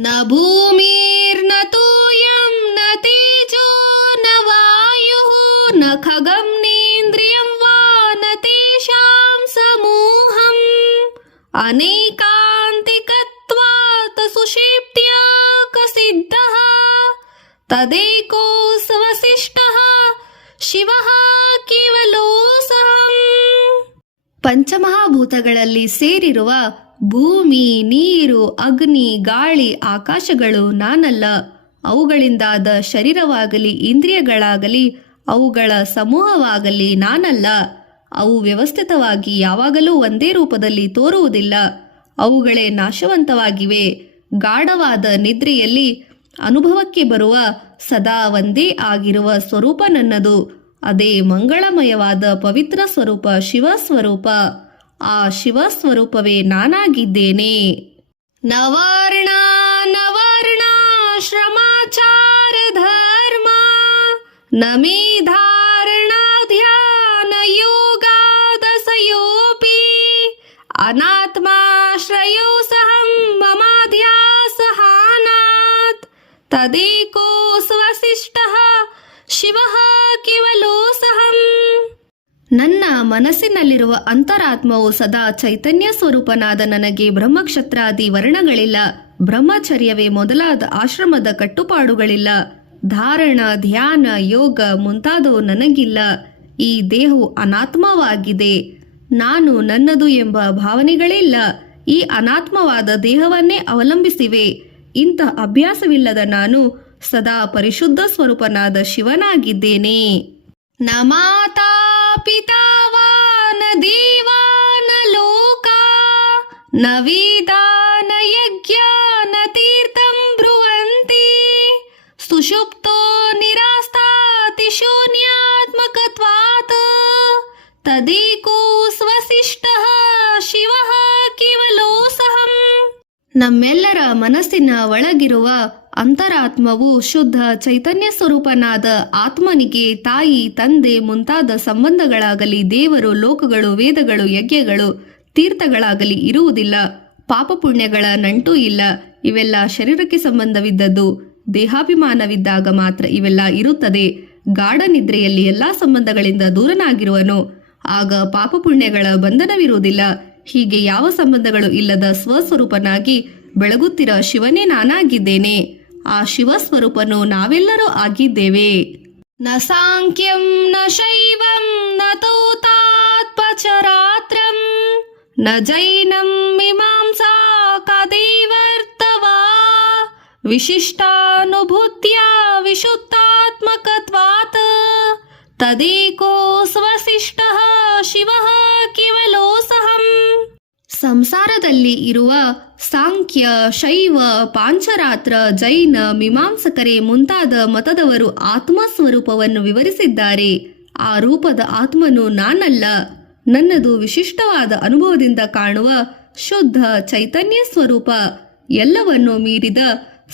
न भूमिर्न तोयं न तेजो न वायुः न खगं नेन्द्रियं वा न तेषां समूहम् अनेकान्तिकत्वात् सुषिप्त्या कसिद्धः तदेको स्वशिष्टः ಶಿವಃ ಕೇವಲೋऽಹಂ. ಪಂಚಮಹಾಭೂತಗಳಲ್ಲಿ ಸೇರಿರುವ ಭೂಮಿ, ನೀರು, ಅಗ್ನಿ, ಗಾಳಿ, ಆಕಾಶಗಳು ನಾನಲ್ಲ. ಅವುಗಳಿಂದಾದ ಶರೀರವಾಗಲಿ ಇಂದ್ರಿಯಗಳಾಗಲಿ ಅವುಗಳ ಸಮೂಹವಾಗಲಿ ನಾನಲ್ಲ. ಅವು ವ್ಯವಸ್ಥಿತವಾಗಿ ಯಾವಾಗಲೂ ಒಂದೇ ರೂಪದಲ್ಲಿ ತೋರುವುದಿಲ್ಲ. ಅವುಗಳೇ ನಾಶವಂತವಾಗಿವೆ. ಗಾಢವಾದ ನಿದ್ರೆಯಲ್ಲಿ ಅನುಭವಕ್ಕೆ ಬರುವ ಸದಾ ಒಂದೇ ಆಗಿರುವ ಸ್ವರೂಪ ನನ್ನದು. ಅದೇ ಮಂಗಳಮಯವಾದ ಪವಿತ್ರ ಸ್ವರೂಪ ಶಿವಸ್ವರೂಪ. ಆ ಶಿವಸ್ವರೂಪವೇ ನಾನಾಗಿದ್ದೇನೆ. ನವರ್ಣ ನವರ್ಣ ಶ್ರಮಾಚಾರ ಧರ್ಮ ನ ಮೇ ಧಾರಣ ಧ್ಯಾನ ಯೋಗಾದಸಯೋಪಿ ಅನಾತ್ಮಾಶ್ರಯೋ ಸಹಂ ಮಮಾಧ್ಯಾಸಹಾನಾತ್ ತದೇಕೋ ಸ್ವಶಿಷ್ಟಃ ಶಿವಃ ಕೇವಲೋऽಹಂ. ನನ್ನ ಮನಸ್ಸಿನಲ್ಲಿರುವ ಅಂತರಾತ್ಮವು ಸದಾ ಚೈತನ್ಯ ಸ್ವರೂಪನಾದ ನನಗೆ ಬ್ರಹ್ಮಕ್ಷತ್ರಾದಿ ವರ್ಣಗಳಿಲ್ಲ. ಬ್ರಹ್ಮಚರ್ಯವೇ ಮೊದಲಾದ ಆಶ್ರಮದ ಕಟ್ಟುಪಾಡುಗಳಿಲ್ಲ. ಧಾರಣ, ಧ್ಯಾನ, ಯೋಗ ಮುಂತಾದವು ನನಗಿಲ್ಲ. ಈ ದೇಹವು ಅನಾತ್ಮವಾಗಿದೆ. ನಾನು ನನ್ನದು ಎಂಬ ಭಾವನೆಗಳಿಲ್ಲ. ಈ ಅನಾತ್ಮವಾದ ದೇಹವನ್ನೇ ಅವಲಂಬಿಸಿವೆ. ಇಂಥ ಅಭ್ಯಾಸವಿಲ್ಲದ ನಾನು ಸದಾ ಪರಿಶುದ್ಧ ಸ್ವರೂಪನಾದ ಶಿವನಾಗಿದ್ದೇನೆ. ನ ಮಾತಾ ಪಿತಾ ವಾ ನ ದೇವಾ ನ ಲೋಕ ನ ವೇದಾ ನ ಯಜ್ಞ ನ ತೀರ್ಥಂ ಬ್ರುವಂತಿ ಸುಷುಪ್ತೋ ನಿರಾಸ್ತಾತಿ ಶೂನ್ಯಾತ್ಮಕತ್ವಾತ್ ತದೇಕೋ ಸ್ವಶಿಷ್ಟಃ ಶಿವಃ ಕೇವಲೋऽಹಂ. ನಮ್ಮೆಲ್ಲರ ಮನಸ್ಸಿನ ಒಳಗಿರುವ ಅಂತರಾತ್ಮವು ಶುದ್ಧ ಚೈತನ್ಯ ಸ್ವರೂಪನಾದ ಆತ್ಮನಿಗೆ ತಾಯಿ, ತಂದೆ ಮುಂತಾದ ಸಂಬಂಧಗಳಾಗಲಿ ದೇವರು, ಲೋಕಗಳು, ವೇದಗಳು, ಯಜ್ಞಗಳು, ತೀರ್ಥಗಳಾಗಲಿ ಇರುವುದಿಲ್ಲ. ಪಾಪ ಪುಣ್ಯಗಳ ನಂಟೂ ಇಲ್ಲ. ಇವೆಲ್ಲ ಶರೀರಕ್ಕೆ ಸಂಬಂಧವಿದ್ದದ್ದು. ದೇಹಾಭಿಮಾನವಿದ್ದಾಗ ಮಾತ್ರ ಇವೆಲ್ಲ ಇರುತ್ತದೆ. ಗಾಢ ನಿದ್ರೆಯಲ್ಲಿ ಎಲ್ಲಾ ಸಂಬಂಧಗಳಿಂದ ದೂರನಾಗಿರುವನು. ಆಗ ಪಾಪ ಪುಣ್ಯಗಳ ಬಂಧನವಿರುವುದಿಲ್ಲ. ಹೀಗೆ ಯಾವ ಸಂಬಂಧಗಳು ಇಲ್ಲದ ಸ್ವಸ್ವರೂಪನಾಗಿ ಬೆಳಗುತ್ತಿರೋ ಶಿವನೇ ನಾನಾಗಿದ್ದೇನೆ. ಆ ಶಿವಸ್ವರೂಪನು ನಾವೆಲ್ಲರೂ ಆಗಿದ್ದೇವೆ. ನ ಸಾಂಖ್ಯಂ ನ ಶೈವಂ ನ ತೌತಾತ್ಪಚರಾತ್ರಂ ನ ಜೈನಂ ಮೀಮಾಂಸಾ ಕದೇವರ್ತವಾ ವಿಶಿಷ್ಟಾನುಭೂತ್ಯ ವಿಶುದ್ಧಾತ್ಮಕತ್ವಾತ್ ತದೇಕೋ ಸ್ವಶಿಷ್ಟಃ ಶಿವಃ ಕೇವಲೋऽಹಂ. ಸಂಸಾರದಲ್ಲಿ ಇರುವ ಸಾಂಖ್ಯ, ಶೈವ, ಪಾಂಚರಾತ್ರ, ಜೈನ, ಮೀಮಾಂಸಕರೇ ಮುಂತಾದ ಮತದವರು ಆತ್ಮಸ್ವರೂಪವನ್ನು ವಿವರಿಸಿದ್ದಾರೆ. ಆ ರೂಪದ ಆತ್ಮನು ನಾನಲ್ಲ. ನನ್ನದು ವಿಶಿಷ್ಟವಾದ ಅನುಭವದಿಂದ ಕಾಣುವ ಶುದ್ಧ ಚೈತನ್ಯ ಸ್ವರೂಪ. ಎಲ್ಲವನ್ನೂ ಮೀರಿದ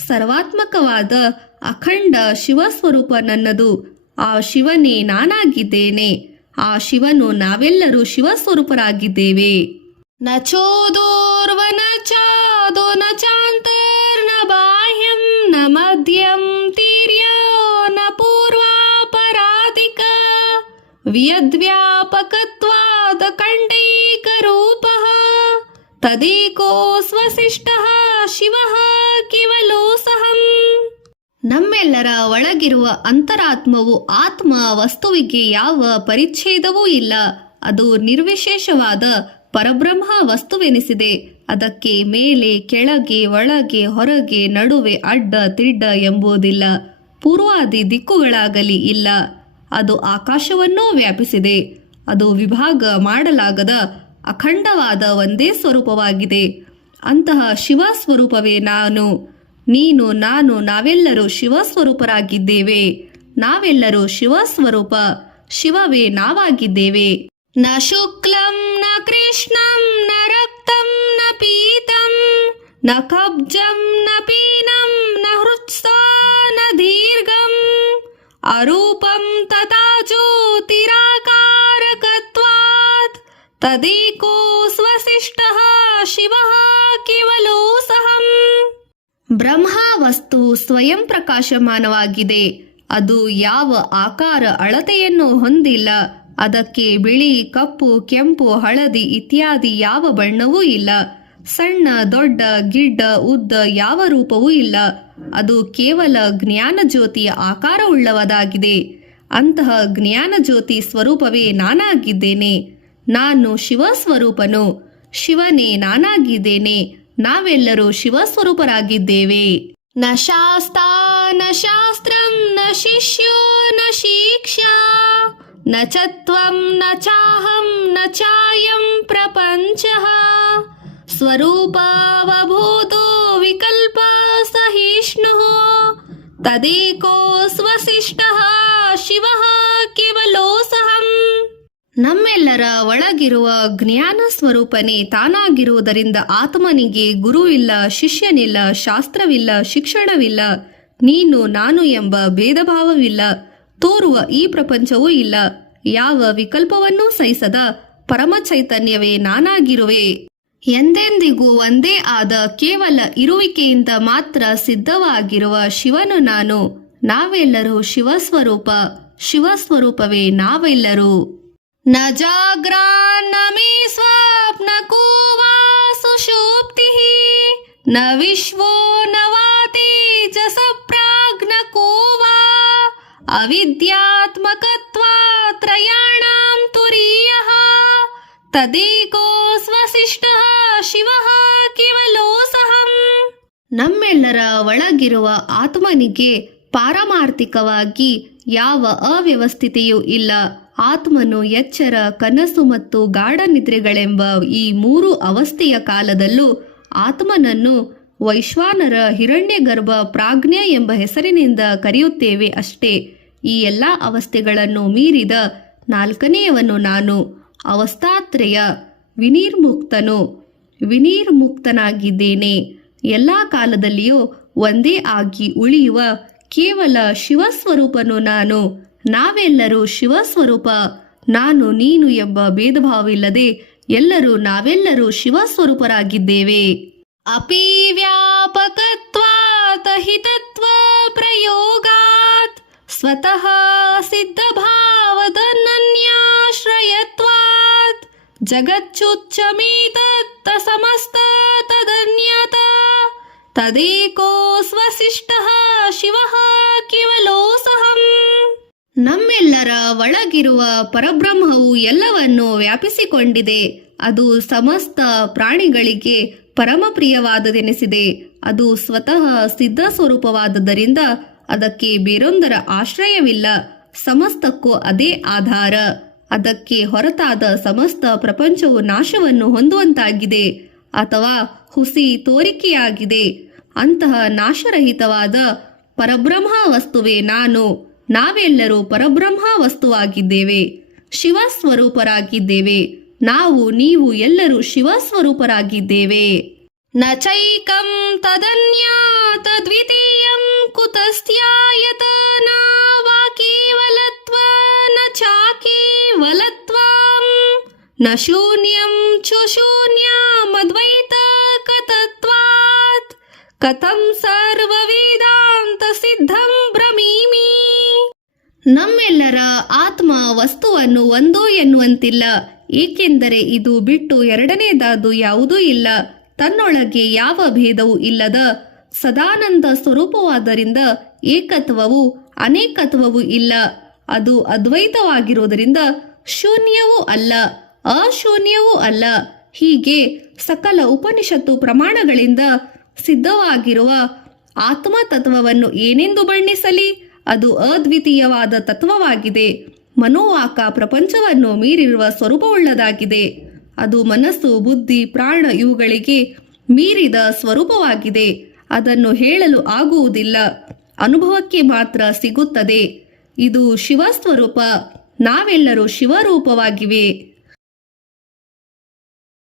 ಸರ್ವಾತ್ಮಕವಾದ ಅಖಂಡ ಶಿವಸ್ವರೂಪ ನನ್ನದು. ಆ ಶಿವನೇ ನಾನಾಗಿದ್ದೇನೆ. ಆ ಶಿವನು ನಾವೆಲ್ಲರೂ ಶಿವಸ್ವರೂಪರಾಗಿದ್ದೇವೆ. ನ ಚೋದೋರ್ವ ನ ಚಾದೋ ನ ಚಾಂತರ್ನ ಬಾಹ್ಯಂ ನ ಮಧ್ಯಂ ತೀರ್ಯೋ ನ ಪೂರ್ವಾಪರಾಧಿಕ ವಿಯದ್ವ್ಯಾಪಕತ್ವಾದ ಖಂಡೀಕರೂಪಃ ತದೇಕೋ ಸ್ವಶಿಷ್ಟಃ ಶಿವಃ ಕೇವಲೋऽಹಂ. ನಮ್ಮೆಲ್ಲರ ಒಳಗಿರುವ ಅಂತರಾತ್ಮವು ಆತ್ಮ ವಸ್ತುವಿಗೆ ಯಾವ ಪರಿಚ್ಛೇದವೂ ಇಲ್ಲ. ಅದು ನಿರ್ವಿಶೇಷವಾದ ಪರಬ್ರಹ್ಮ ವಸ್ತುವೆನಿಸಿದೆ. ಅದಕ್ಕೆ ಮೇಲೆ, ಕೆಳಗೆ, ಒಳಗೆ, ಹೊರಗೆ, ನಡುವೆ, ಅಡ್ಡ ತಿಡ್ಡ ಎಂಬುದಿಲ್ಲ. ಪೂರ್ವಾದಿ ದಿಕ್ಕುಗಳಾಗಲಿ ಇಲ್ಲ. ಅದು ಆಕಾಶವನ್ನೂ ವ್ಯಾಪಿಸಿದೆ. ಅದು ವಿಭಾಗ ಮಾಡಲಾಗದ ಅಖಂಡವಾದ ಒಂದೇ ಸ್ವರೂಪವಾಗಿದೆ. ಅಂತಹ ಶಿವ ಸ್ವರೂಪವೇ ನಾನು, ನೀನು, ನಾನು, ನಾವೆಲ್ಲರೂ ಶಿವಸ್ವರೂಪರಾಗಿದ್ದೇವೆ. ನಾವೆಲ್ಲರೂ ಶಿವಸ್ವರೂಪ. ಶಿವವೇ ನಾವಾಗಿದ್ದೇವೆ. ನ ಶುಕ್ಲಂ ನ ಕೃಷ್ಣಂ ನ ರಕ್ತಂ ನ ಪೀತಂ ನ ಕಬ್ಜಂ ನ ಪೀನಂ ನ ಹೃತ್ಸಾ ನ ದೀರ್ಘಂ ಅರೂಪಂ ತಥಾ ಜ್ಯೋತಿರಾಕಾರಕತ್ವಾತ್ ತದೇಕೋ ಸ್ವಶಿಷ್ಟಃ ಶಿವಃ ಕೇವಲೋऽಹಂ. ಬ್ರಹ್ಮ ವಸ್ತು ಸ್ವಯಂ ಪ್ರಕಾಶಮಾನವಾಗಿದೆ. ಅದು ಯಾವ ಆಕಾರ ಅಳತೆಯನ್ನು ಹೊಂದಿಲ್ಲ. ಅದಕ್ಕೆ ಬಿಳಿ, ಕಪ್ಪು, ಕೆಂಪು, ಹಳದಿ ಇತ್ಯಾದಿ ಯಾವ ಬಣ್ಣವೂ ಇಲ್ಲ. ಸಣ್ಣ, ದೊಡ್ಡ, ಗಿಡ್ಡ, ಉದ್ದ ಯಾವ ರೂಪವೂ ಇಲ್ಲ. ಅದು ಕೇವಲ ಜ್ಞಾನ ಜ್ಯೋತಿಯ ಆಕಾರವುಳ್ಳವದಾಗಿದೆ. ಅಂತಹ ಜ್ಞಾನ ಜ್ಯೋತಿ ಸ್ವರೂಪವೇ ನಾನಾಗಿದ್ದೇನೆ. ನಾನು ಶಿವಸ್ವರೂಪನು. ಶಿವನೇ ನಾನಾಗಿದ್ದೇನೆ. ನಾವೆಲ್ಲರೂ ಶಿವಸ್ವರೂಪರಾಗಿದ್ದೇವೆ. ನ ಶಾಸ್ತಾ ನ ಶಾಸ್ತ್ರಂ ನ ಶಿಷ್ಯೋ ನ ಶಿಕ್ಷಾ ನ ಚ ತ್ವಂ ನ ಚಾಹಂ ನ ಚಾಯಂ ಪ್ರಪಂಚಃ ಸ್ವರೂಪವಭೂತೋ ವಿಕಲ್ಪ ಸಹಿಷ್ಣುಃ ತದೇಕೋ ಸ್ವಶಿಷ್ಟಃ ಶಿವಃ ಕೇವಲೋಸಹಂ. ನಮ್ಮೆಲ್ಲರ ಒಳಗಿರುವ ಜ್ಞಾನ ಸ್ವರೂಪನೇ ತಾನಾಗಿರುವುದರಿಂದ ಆತ್ಮನಿಗೆ ಗುರು ಇಲ್ಲ, ಶಿಷ್ಯನಿಲ್ಲ, ಶಾಸ್ತ್ರವಿಲ್ಲ, ಶಿಕ್ಷಣವಿಲ್ಲ, ನೀನು ನಾನು ಎಂಬ ಭೇದಭಾವವಿಲ್ಲ. ತೋರುವ ಈ ಪ್ರಪಂಚವೂ ಇಲ್ಲ. ಯಾವ ವಿಕಲ್ಪವನ್ನೂ ಸಹಿಸದ ಪರಮ ಚೈತನ್ಯವೇ ನಾನಾಗಿರುವೆ. ಎಂದೆಂದಿಗೂ ಒಂದೇ ಆದ ಕೇವಲ ಇರುವಿಕೆಯಿಂದ ಮಾತ್ರ ಸಿದ್ಧವಾಗಿರುವ ಶಿವನು ನಾನು. ನಾವೆಲ್ಲರೂ ಶಿವಸ್ವರೂಪ. ಶಿವಸ್ವರೂಪವೇ ನಾವೆಲ್ಲರೂ. ನ ಜಾಗ್ರಾನ್ನ ಮೇ ಸ್ವಪ್ನ ಕೋ ವಾ ಸುಷುಪ್ತಿಃ ನ ವಿಶ್ವೋ ನ ವಾ ತೇಜಸ ಪ್ರಾಜ್ಞ ಕೋ ವಾ ಅವಿದ್ಯಾತ್ಮಕತ್ವಾತ್ ತ್ರಯಾಣಾಂ ತುರೀಯಃ ತದೇಕೋ ಸ್ವಶಿಷ್ಟಃ ಶಿವಃ ಕೇವಲೋಸಹಂ. ನಮ್ಮೆಲ್ಲರ ಒಳಗಿರುವ ಆತ್ಮನಿಗೆ ಪಾರಮಾರ್ಥಿಕವಾಗಿ ಯಾವ ಅವ್ಯವಸ್ಥಿತೆಯೂ ಇಲ್ಲ. ಆತ್ಮನು ಎಚ್ಚರ, ಕನಸು ಮತ್ತು ಗಾಢ ನಿದ್ರೆಗಳೆಂಬ ಈ 3 ಅವಸ್ಥೆಯ ಕಾಲದಲ್ಲೂ ಆತ್ಮನನ್ನು ವೈಶ್ವಾನರ, ಹಿರಣ್ಯಗರ್ಭ, ಪ್ರಾಜ್ಞ ಎಂಬ ಹೆಸರಿನಿಂದ ಕರೆಯುತ್ತೇವೆ ಅಷ್ಟೇ. ಈ ಎಲ್ಲ ಅವಸ್ಥೆಗಳನ್ನು ಮೀರಿದ 4ನೆಯವನು ನಾನು. ಅವಸ್ಥಾತ್ರಯ ವಿನಿರ್ಮುಕ್ತನಾಗಿದ್ದೇನೆ. ಎಲ್ಲ ಕಾಲದಲ್ಲಿಯೂ ಒಂದೇ ಆಗಿ ಉಳಿಯುವ ಕೇವಲ ಶಿವಸ್ವರೂಪನು ನಾನು. ನಾವೆಲ್ಲರೂ ಶಿವಸ್ವರೂಪ. ನಾನು ನೀನು ಎಂಬ ಭೇದಭಾವವಿಲ್ಲದೆ ನಾವೆಲ್ಲರೂ ಶಿವಸ್ವರೂಪರಾಗಿದ್ದೇವೆ. ಅಪಿ ವ್ಯಾಪಕತ್ವಾತ್ ಹಿತತ್ವ ಪ್ರಯೋಗಾತ್ ಸ್ವತಃ ಸಿದ್ಧಭಾವದನನ್ಯಾಶ್ರಯತ್ವಾತ್ ಜಗಚ್ಚುಚ್ಚಮೇತತ್ ಸಮಸ್ತ ತದನ್ಯತ ತದೇಕೋ ಸ್ವಶಿಷ್ಟಃ ಶಿವಃ ಕೇವಲೋಸಹಂ. ನಮ್ಮೆಲ್ಲರ ಒಳಗಿರುವ ಪರಬ್ರಹ್ಮವು ಎಲ್ಲವನ್ನೂ ವ್ಯಾಪಿಸಿಕೊಂಡಿದೆ. ಅದು ಸಮಸ್ತ ಪ್ರಾಣಿಗಳಿಗೆ ಪರಮಪ್ರಿಯವಾದದೆನಿಸಿದೆ. ಅದು ಸ್ವತಃ ಸಿದ್ಧ ಸ್ವರೂಪವಾದುದರಿಂದ ಅದಕ್ಕೆ ಬೇರೊಂದರ ಆಶ್ರಯವಿಲ್ಲ. ಸಮಸ್ತಕ್ಕೂ ಅದೇ ಆಧಾರ. ಅದಕ್ಕೆ ಹೊರತಾದ ಸಮಸ್ತ ಪ್ರಪಂಚವು ನಾಶವನ್ನು ಹೊಂದುವಂತಾಗಿದೆ ಅಥವಾ ಹುಸಿ ತೋರಿಕೆಯಾಗಿದೆ. ಅಂತಹ ನಾಶರಹಿತವಾದ ಪರಬ್ರಹ್ಮ ವಸ್ತುವೇ ನಾನು. ನಾವೆಲ್ಲರೂ ಪರಬ್ರಹ್ಮ ವಸ್ತುವಾಗಿದ್ದೇವೆ, ಶಿವಸ್ವರೂಪರಾಗಿದ್ದೇವೆ. ನಾವು ನೀವು ಎಲ್ಲರೂ ಶಿವಸ್ವರೂಪರಾಗಿದ್ದೇವೆ. ನ ಚೈಕಂ ತದನ್ಯಾತ್ ದ್ವಿತೀಯಂ ಕುತಸ್ತ್ಯಾಯತ ನ ವಾ ಕೇವಲತ್ವ ನ ಚಾಕೇವಲತ್ವಂ ನ ಶೂನ್ಯಂ ಚ ಶೂನ್ಯಮದ್ವೈತ ಕತತ್ವಾತ್ ಕಥಂ ಸರ್ವವೇದಾಂತ ಸಿದ್ಧಂ ಬ್ರಹ್ಮೀಮಿ. ನಮ್ಮೆಲ್ಲರ ಆತ್ಮ ವಸ್ತುವನ್ನು ಒಂದೋ ಎನ್ನುವಂತಿಲ್ಲ. ಏಕೆಂದರೆ ಇದು ಬಿಟ್ಟು ಎರಡನೇದಾದು ಯಾವುದೂ ಇಲ್ಲ. ತನ್ನೊಳಗೆ ಯಾವ ಭೇದವೂ ಇಲ್ಲದ ಸದಾನಂದ ಸ್ವರೂಪವಾದ್ದರಿಂದ ಏಕತ್ವವು ಅನೇಕತ್ವವೂ ಇಲ್ಲ. ಅದು ಅದ್ವೈತವಾಗಿರುವುದರಿಂದ ಶೂನ್ಯವೂ ಅಲ್ಲ, ಅಶೂನ್ಯವೂ ಅಲ್ಲ. ಹೀಗೆ ಸಕಲ ಉಪನಿಷತ್ತು ಪ್ರಮಾಣಗಳಿಂದ ಸಿದ್ಧವಾಗಿರುವ ಆತ್ಮತತ್ವವನ್ನು ಏನೆಂದು ಬಣ್ಣಿಸಲಿ? ಅದು ಅದ್ವಿತೀಯವಾದ ತತ್ವವಾಗಿದೆ. ಮನೋವಾಕ ಪ್ರಪಂಚವನ್ನು ಮೀರಿರುವ ಸ್ವರೂಪವುಳ್ಳದಾಗಿದೆ. ಅದು ಮನಸ್ಸು, ಬುದ್ಧಿ, ಪ್ರಾಣ ಇವುಗಳಿಗೆ ಮೀರಿದ ಸ್ವರೂಪವಾಗಿದೆ. ಅದನ್ನು ಹೇಳಲು ಆಗುವುದಿಲ್ಲ, ಅನುಭವಕ್ಕೆ ಮಾತ್ರ ಸಿಗುತ್ತದೆ. ಇದು ಶಿವಸ್ವರೂಪ. ನಾವೆಲ್ಲರೂ ಶಿವರೂಪವಾಗಿವೆ.